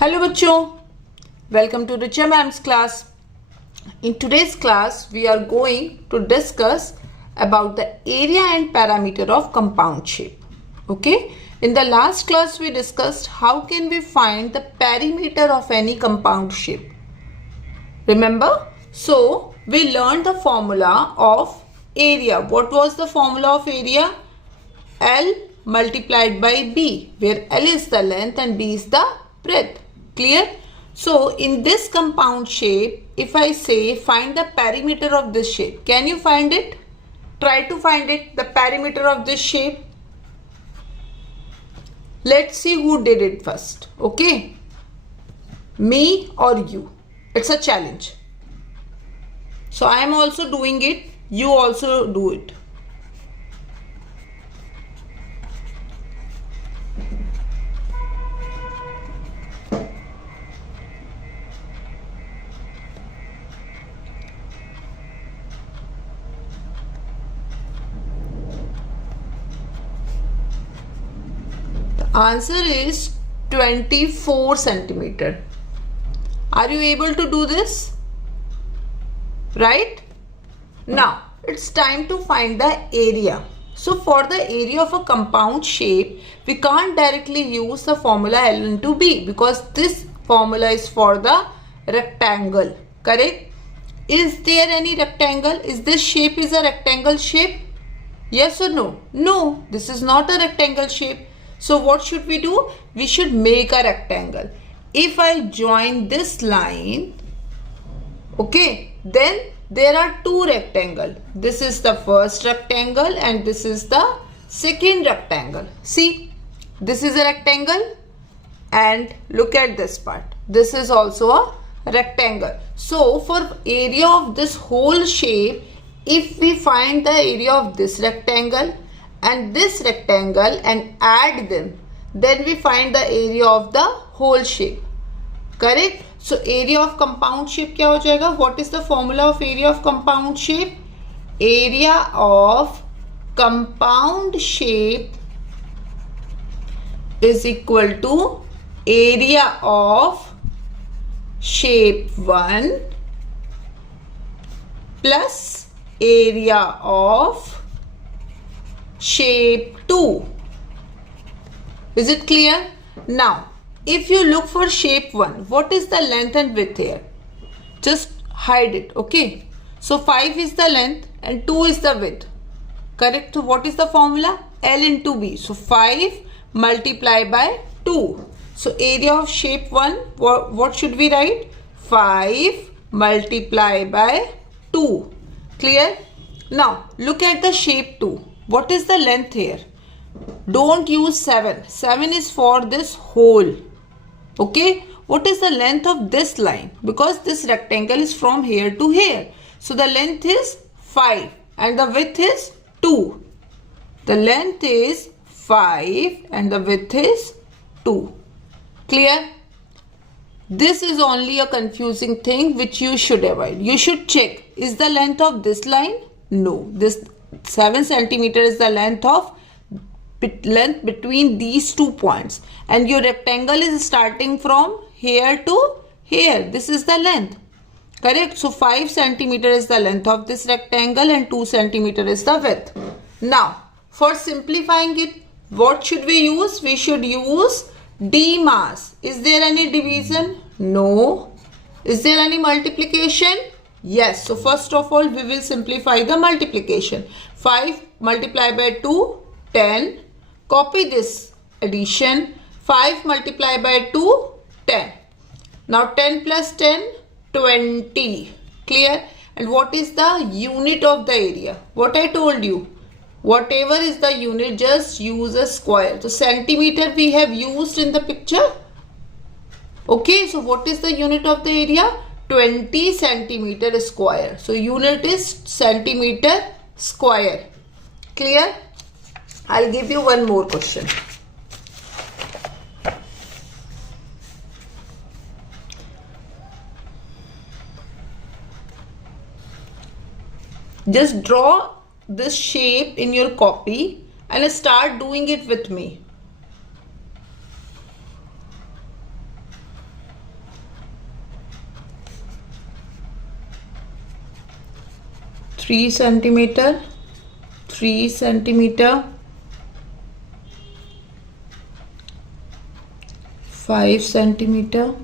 Hello बच्चों, welcome to Richa ma'am's class. In today's class, we are going to discuss about the area and parameter of compound shape. Okay, in the last class we discussed how can we find the perimeter of any compound shape. Remember? So we learned the formula of area. What was the formula of area? L multiplied by B, where L is the length and B is the breadth. Clear? So in this compound shape, if I say find the perimeter of this shape, can you find it? Try to find it, the perimeter of this shape. Let's see who did it first. Okay, me or you. It's a challenge. So I am also doing it, you also do it. Answer is 24 centimeter. Are you able to do this? Right? Now it's time to find the area. So for the area of a compound shape, we can't directly use the formula L into B because this formula is for the rectangle. Correct? Is there any rectangle? Is this shape is a rectangle shape? Yes or no? No, this is not a rectangle shape. So what should we do? We should make a rectangle. If I join this line, okay, then there are two rectangles. This is the first rectangle and this is the second rectangle. See, this is a rectangle and look at this part. This is also a rectangle. So for area of this whole shape, if we find the area of this rectangle and this rectangle and add them, then we find the area of the whole shape. Correct? So area of compound shape क्या हो जाएगा? What is the formula of area of compound shape? Area of compound shape is equal to area of shape 1 plus area of shape 2. Is it clear? Now if you look for shape 1, what is the length and width here? Just hide it. Okay, so 5 is the length and 2 is the width. Correct? So what is the formula? L into B. So 5 multiplied by 2. So area of shape 1, what should we write? 5 multiplied by 2. Clear? Now look at the shape 2. What is the length here? Don't use 7. 7 is for this whole. Okay. What is the length of this line? Because this rectangle is from here to here. So the length is 5 and the width is 2. The length is 5 and the width is 2. Clear? This is only a confusing thing which you should avoid. You should check. Is the length of this line? No. This 7 centimeter is the length between these 2 points, and your rectangle is starting from here to here. This is the length. Correct? So 5 centimeter is the length of this rectangle and 2 centimeter is the width. Now for simplifying it, what should we use? We should use D mass. Is there any division? No. Is there any multiplication? Yes. So first of all we will simplify the multiplication. 5 multiplied by 2, 10. Copy this addition. 5 multiplied by 2, 10. Now 10 plus 10, 20. Clear? And what is the unit of the area? What I told you. Whatever is the unit, just use a square. So centimeter we have used in the picture. Okay, so what is the unit of the area? 20 centimeter square. So unit is centimeter square. Clear? I'll give you one more question. Just draw this shape in your copy and start doing it with me. 3 centimeter, 3 centimeter, 5 centimeter,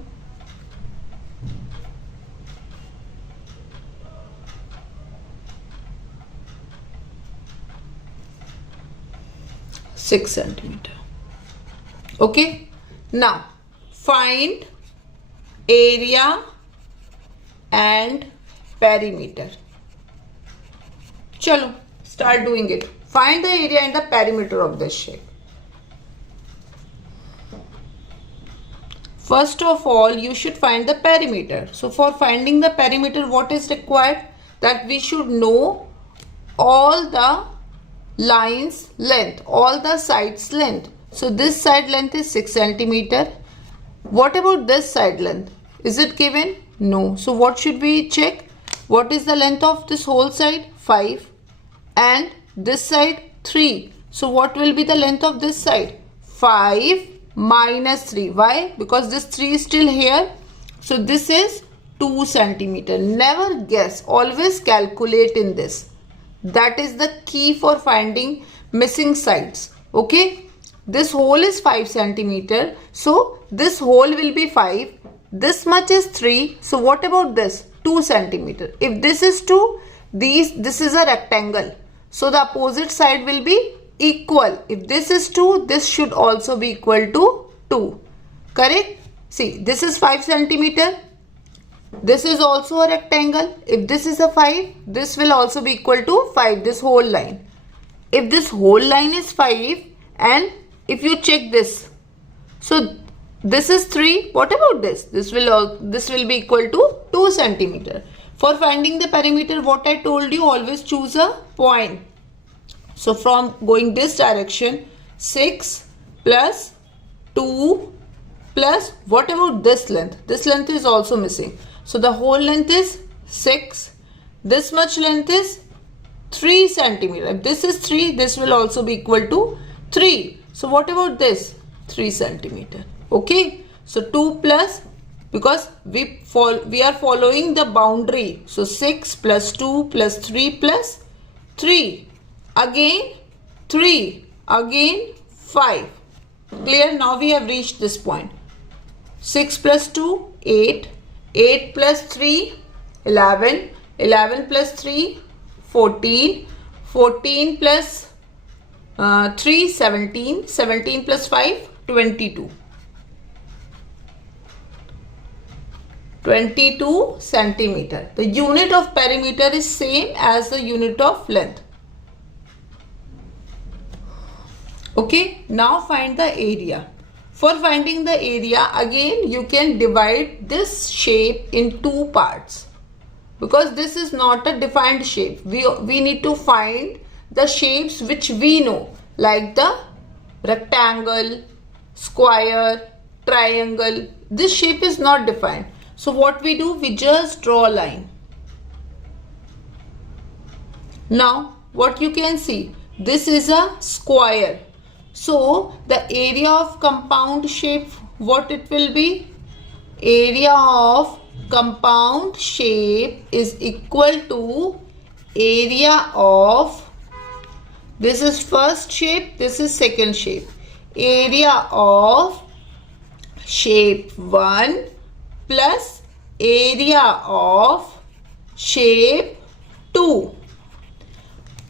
6 centimeter. Okay, now find area and perimeter. Chalo, start doing it. Find the area and the perimeter of this shape. First of all, you should find the perimeter. So for finding the perimeter, what is required? That we should know all the lines length, all the sides length. So this side length is 6 centimeter. What about this side length? Is it given? No. So what should we check? What is the length of this whole side? 5. And this side 3. So what will be the length of this side? 5 minus 3. Why? Because this 3 is still here. So this is 2 centimeter. Never guess. Always calculate in this. That is the key for finding missing sides. Okay. This hole is 5 centimeter. So this hole will be 5. This much is 3. So what about this? 2 centimeter. If this is 2, this is a rectangle. So the opposite side will be equal. If this is 2, this should also be equal to 2. Correct? See, this is 5 centimeter. This is also a rectangle. If this is a 5, this will also be equal to 5, this whole line. If this whole line is 5 and if you check this, so this is 3, what about this? This will be equal to 2 centimeter. For finding the perimeter, what I told you, always choose a point. So from going this direction, 6 plus 2 plus, what about this length? This length is also missing. So the whole length is 6. This much length is 3 centimeter. If this is 3, this will also be equal to 3. So what about this? 3 centimeter. Okay. So 2 plus, because we are following the boundary. So 6 plus 2 plus 3 plus 3. Again 3. Again 5. Clear? Now we have reached this point. 6 plus 2, 8. 8 plus 3, 11. 11 plus 3, 14. 14 plus 3, 17. 17 plus 5, 22. 22 centimeter. The unit of perimeter is same as the unit of length. Okay, now find the area. For finding the area, again you can divide this shape in two parts. Because this is not a defined shape. We need to find the shapes which we know, like the rectangle, square, triangle. This shape is not defined. So what we do, we just draw a line. Now what you can see, this is a square. So the area of compound shape, what it will be? Area of compound shape is equal to area of, this is first shape, this is second shape. Area of shape 1 plus area of shape 2.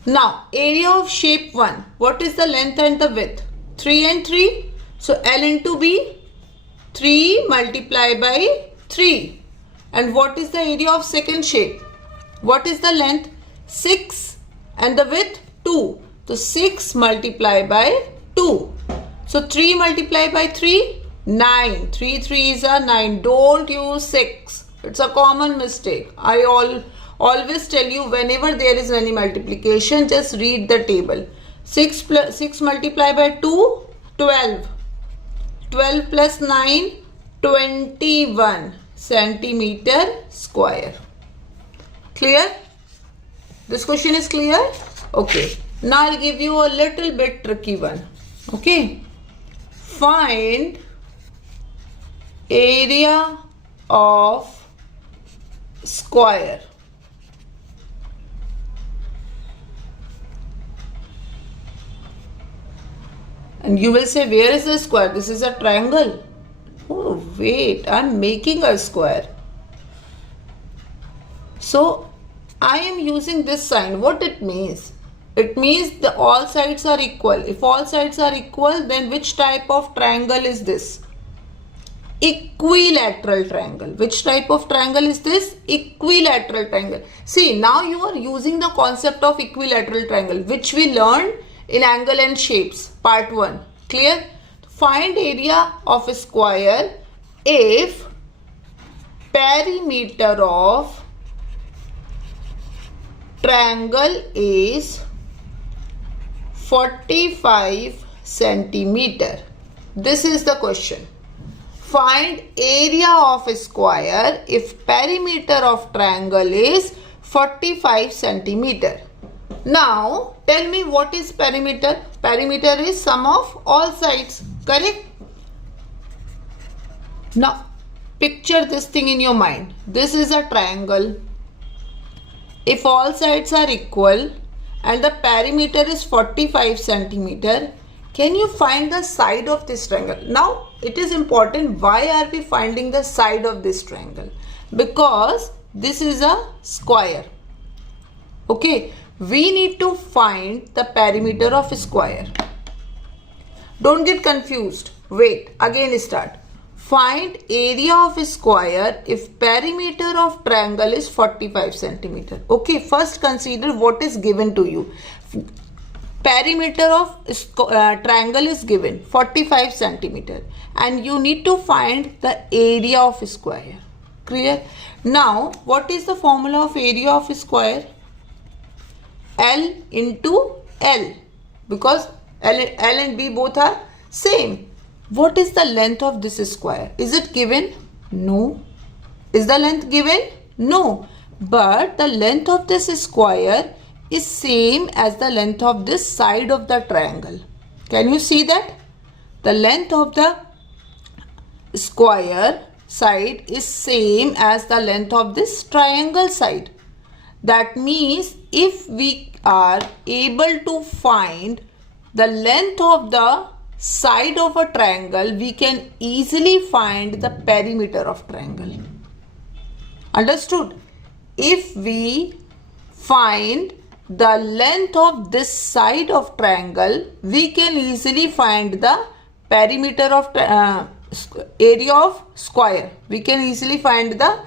Now area of shape 1, what is the length and the width? 3 and 3. So L into B, 3 multiplied by 3. And what is the area of second shape? What is the length? 6 and the width 2. So 6 multiplied by 2. So 3 multiplied by 3, 9. 3 3s are 9. Don't use 6. It's a common mistake. I always tell you, whenever there is any multiplication, just read the table. 6 multiplied by 2, 12. 12 plus 9, 21 centimeter square. Clear? This question is clear? Okay. Now I'll give you a little bit tricky one. Okay. Find area of square. And you will say, where is the square? This is a triangle. Oh, wait, I'm making a square. So, I am using this sign. What it means? It means the all sides are equal. If all sides are equal, then which type of triangle is this? Equilateral triangle. Which type of triangle is this? Equilateral triangle. See, now you are using the concept of equilateral triangle, which we learned in angle and shapes, part 1. Clear? Find area of a square if perimeter of triangle is 45 centimeter. This is the question. Find area of a square if perimeter of triangle is 45 centimeter. Now, tell me what is perimeter? Perimeter is sum of all sides, correct? Now, picture this thing in your mind. This is a triangle. If all sides are equal and the perimeter is 45 centimeter, can you find the side of this triangle? Now, it is important. Why are we finding the side of this triangle? Because this is a square. Okay, we need to find the perimeter of a square. Don't get confused. Wait, again start. Find area of a square if perimeter of triangle is 45 centimeter. Okay, first consider what is given to you. Perimeter of triangle is given 45 centimeter and you need to find the area of a square. Clear? Now, what is the formula of area of a square? L into L, because L and B both are same. What is the length of this square? Is it given? No. Is the length given? No. But the length of this square is same as the length of this side of the triangle. Can you see that? The length of the square side is same as the length of this triangle side. That means if we are able to find the length of the side of a triangle, we can easily find the perimeter of triangle. Understood? If we find the length of this side of triangle, we can easily find the perimeter of area of square. We can easily find the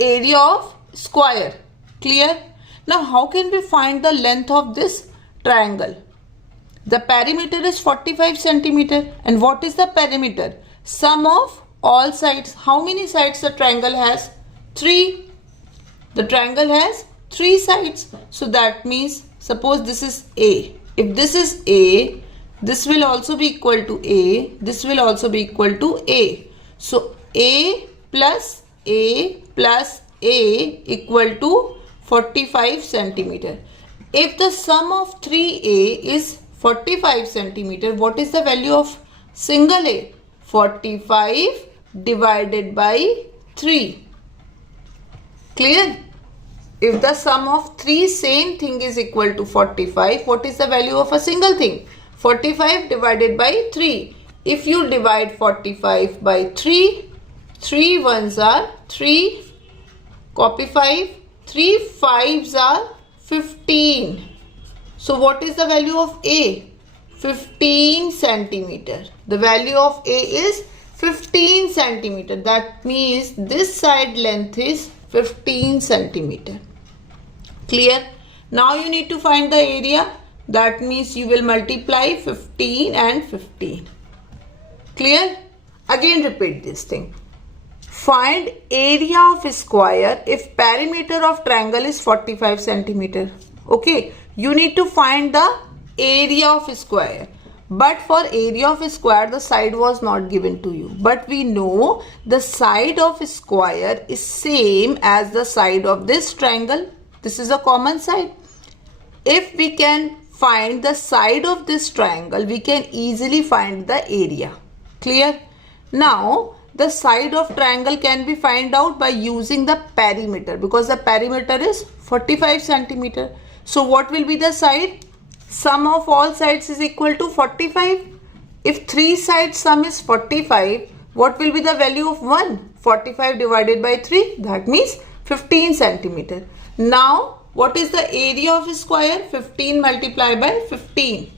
area of square. Clear? Now, how can we find the length of this triangle? The perimeter is 45 centimeter. And what is the perimeter? Sum of all sides. How many sides the triangle has? 3. The triangle has 3 sides. So that means, suppose this is A. If this is A, this will also be equal to A. This will also be equal to A. So A plus A plus A equal to 45 centimeter. If the sum of 3A is 45 centimeter, what is the value of single A? 45 divided by 3. Clear? If the sum of 3 same thing is equal to 45, what is the value of a single thing? 45 divided by 3. If you divide 45 by 3, 3 ones are 3, copy 5, 3 fives are 15. So what is the value of A? 15 centimeter. The value of A is 15 centimeter. That means this side length is 15 centimeter. Clear? Now you need to find the area. That means you will multiply 15 and 15. Clear? Again repeat this thing. Find area of a square if perimeter of triangle is 45 centimeter. Okay. You need to find the area of a square. But for area of a square, the side was not given to you. But we know the side of a square is same as the side of this triangle. This is a common side. If we can find the side of this triangle, we can easily find the area. Clear? Now, the side of triangle can be found out by using the perimeter, because the perimeter is 45 centimeter. So what will be the side? Sum of all sides is equal to 45. If 3 sides sum is 45, what will be the value of 1? 45 divided by 3, that means 15 centimeter. Now, what is the area of a square? 15 multiplied by 15.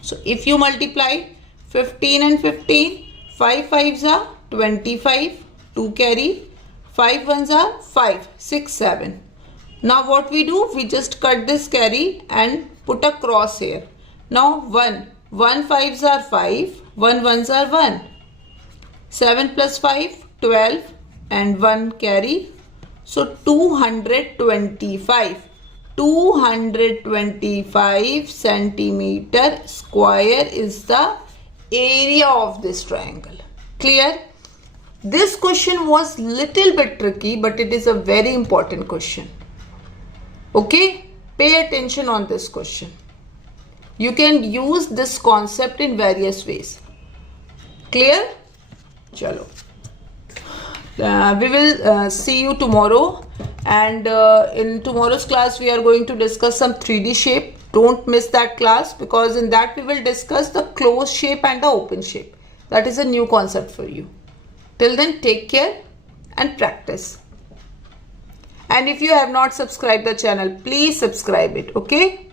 So, if you multiply 15 and 15, 5 5s are 25, 2 carry, 5 1s are 5, 6, 7. Now, what we do? We just cut this carry and put a cross here. Now, 1 5s are 5, 1 1s are 1. 7 plus 5, 12 and 1 carry. So 225 centimeter square is the area of this triangle. Clear? This question was little bit tricky, but it is a very important question. Okay? Pay attention on this question. You can use this concept in various ways. Clear? Chalo. We will see you tomorrow, and in tomorrow's class we are going to discuss some 3D shape. Don't miss that class, because in that we will discuss the closed shape and the open shape. That is a new concept for you. Till then, take care and practice. And if you have not subscribed the channel, please subscribe it. Okay?